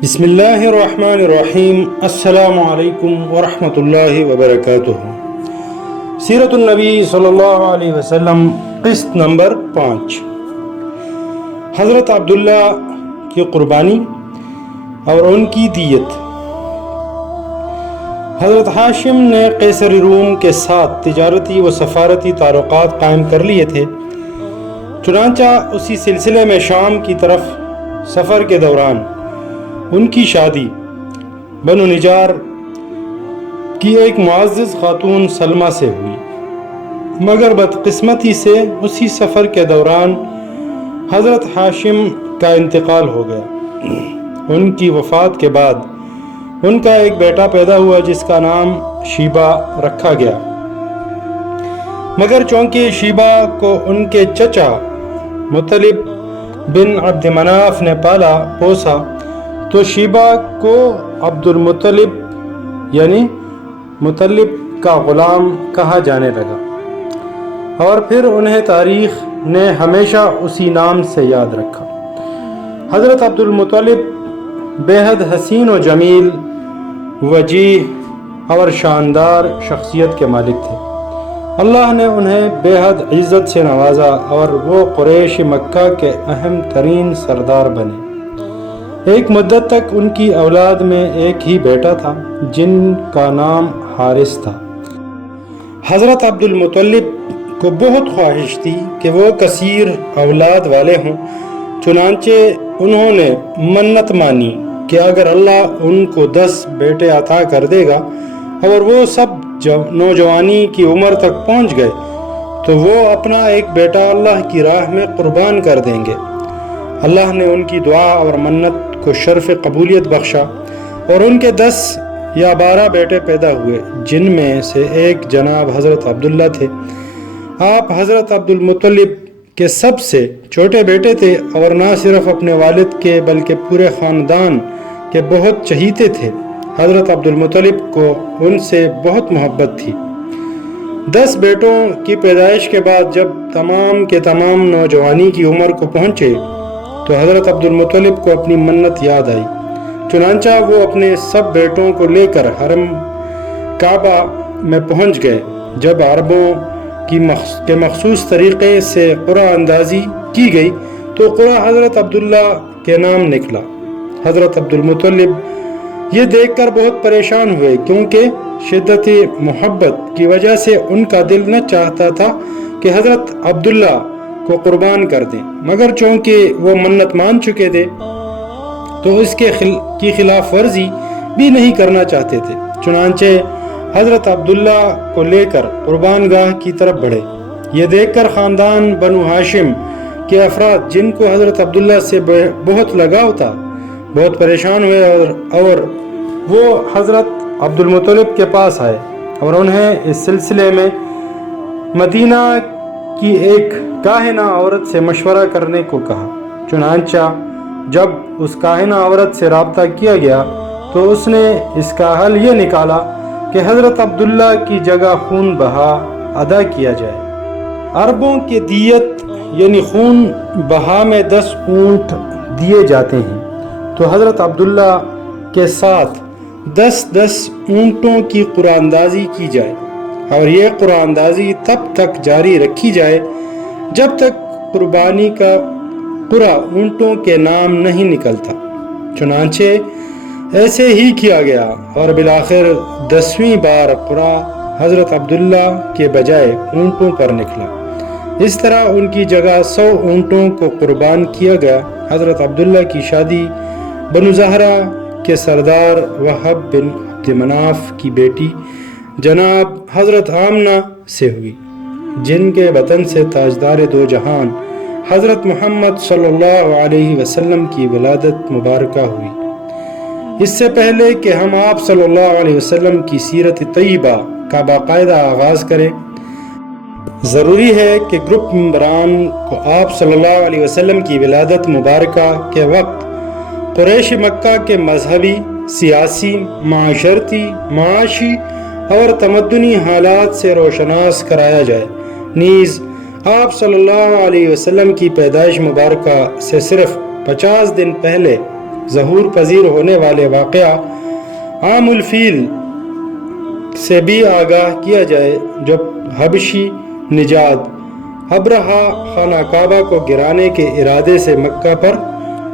بسم اللہ الرحمن الرحیم۔ السلام علیکم ورحمۃ اللہ وبرکاتہ۔ سیرت النبی صلی اللہ علیہ وسلم، قسط نمبر 5۔ حضرت عبداللہ کی قربانی اور ان کی دیت۔ حضرت ہاشم نے قیصر روم کے ساتھ تجارتی و سفارتی تعلقات قائم کر لیے تھے، چنانچہ اسی سلسلے میں شام کی طرف سفر کے دوران ان کی شادی بنو نجار کی ایک معزز خاتون سلمہ سے ہوئی، مگر بدقسمتی سے اسی سفر کے دوران حضرت ہاشم کا انتقال ہو گیا۔ ان کی وفات کے بعد ان کا ایک بیٹا پیدا ہوا جس کا نام شیبہ رکھا گیا، مگر چونکہ شیبہ کو ان کے چچا مطلب بن عبد مناف نے پالا پوسا تو شیبہ کو عبد المطلب یعنی مطلب کا غلام کہا جانے لگا، اور پھر انہیں تاریخ نے ہمیشہ اسی نام سے یاد رکھا۔ حضرت عبد المطلب بے حد حسین و جمیل، وجیح اور شاندار شخصیت کے مالک تھے۔ اللہ نے انہیں بے حد عزت سے نوازا اور وہ قریش مکہ کے اہم ترین سردار بنے۔ ایک مدت تک ان کی اولاد میں ایک ہی بیٹا تھا جن کا نام حارث تھا۔ حضرت عبد المطلب کو بہت خواہش تھی کہ وہ کثیر اولاد والے ہوں، چنانچہ انہوں نے منت مانی کہ اگر اللہ ان کو 10 بیٹے عطا کر دے گا اور وہ سب نوجوانی کی عمر تک پہنچ گئے تو وہ اپنا ایک بیٹا اللہ کی راہ میں قربان کر دیں گے۔ اللہ نے ان کی دعا اور منت کو شرف قبولیت بخشا اور ان کے 10 یا 12 بیٹے پیدا ہوئے، جن میں سے ایک جناب حضرت عبداللہ تھے۔ آپ حضرت عبد المطلب کے سب سے چھوٹے بیٹے تھے اور نہ صرف اپنے والد کے بلکہ پورے خاندان کے بہت چہیتے تھے۔ حضرت عبد المطلب کو ان سے بہت محبت تھی۔ 10 بیٹوں کی پیدائش کے بعد جب تمام کے تمام نوجوانی کی عمر کو پہنچے تو حضرت عبد المطلب کو اپنی منت یاد آئی، چنانچہ وہ اپنے سب بیٹوں کو لے کر حرم کعبہ میں پہنچ گئے۔ جب عربوں کے مخصوص طریقے سے قرعہ اندازی کی گئی تو قرعہ حضرت عبداللہ کے نام نکلا۔ حضرت عبد المطلب یہ دیکھ کر بہت پریشان ہوئے، کیونکہ شدت محبت کی وجہ سے ان کا دل نہ چاہتا تھا کہ حضرت عبداللہ کو قربان کر دیں، مگر چونکہ وہ منت مان چکے تھے تو اس کی خلاف ورزی بھی نہیں کرنا چاہتے تھے، چنانچہ حضرت عبداللہ کو لے کر قربان گاہ کی طرف بڑھے۔ یہ دیکھ کر خاندان بنو ہاشم کے افراد جن کو حضرت عبداللہ سے بہت لگاؤ تھا بہت پریشان ہوئے اور وہ حضرت عبد المطلب کے پاس آئے اور انہیں اس سلسلے میں مدینہ کی ایک کاہنہ عورت سے مشورہ کرنے کو کہا۔ چنانچہ جب اس کاہنہ عورت سے رابطہ کیا گیا تو اس نے اس کا حل یہ نکالا کہ حضرت عبداللہ کی جگہ خون بہا ادا کیا جائے۔ عربوں کے دیت یعنی خون بہا میں 10 اونٹ دیے جاتے ہیں، تو حضرت عبداللہ کے ساتھ 10 اونٹوں کی قرعہ اندازی کی جائے اور یہ قرعہ اندازی تب تک جاری رکھی جائے جب تک قربانی کا قرعہ اونٹوں کے نام نہیں نکلتا۔ چنانچہ ایسے ہی کیا گیا اور بالآخر 10ویں بار قرعہ حضرت عبداللہ کے بجائے اونٹوں پر نکلا۔ اس طرح ان کی جگہ 100 اونٹوں کو قربان کیا گیا۔ حضرت عبداللہ کی شادی بنو زہرہ کے سردار وہب بن عبد مناف کی بیٹی جناب حضرت آمنہ سے ہوئی، جن کے وطن سے تاجدار 2 جہان حضرت محمد صلی اللہ علیہ وسلم کی ولادت مبارکہ ہوئی۔ اس سے پہلے کہ ہم آپ صلی اللہ علیہ وسلم کی سیرت طیبہ کا باقاعدہ آغاز کریں، ضروری ہے کہ گروپ ممبران کو آپ صلی اللہ علیہ وسلم کی ولادت مبارکہ کے وقت قریش مکہ کے مذہبی، سیاسی، معاشرتی، معاشی اور تمدنی حالات سے روشناس کرایا جائے۔ نیز آپ صلی اللہ علیہ وسلم کی پیدائش مبارکہ سے صرف 50 دن پہلے ظہور پذیر ہونے والے واقعہ عام الفیل سے بھی آگاہ کیا جائے، جب حبشی نژاد ابرہہ خانہ کعبہ کو گرانے کے ارادے سے مکہ پر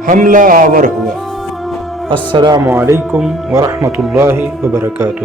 حملہ آور ہوا۔ السلام علیکم ورحمۃ اللہ وبرکاتہ۔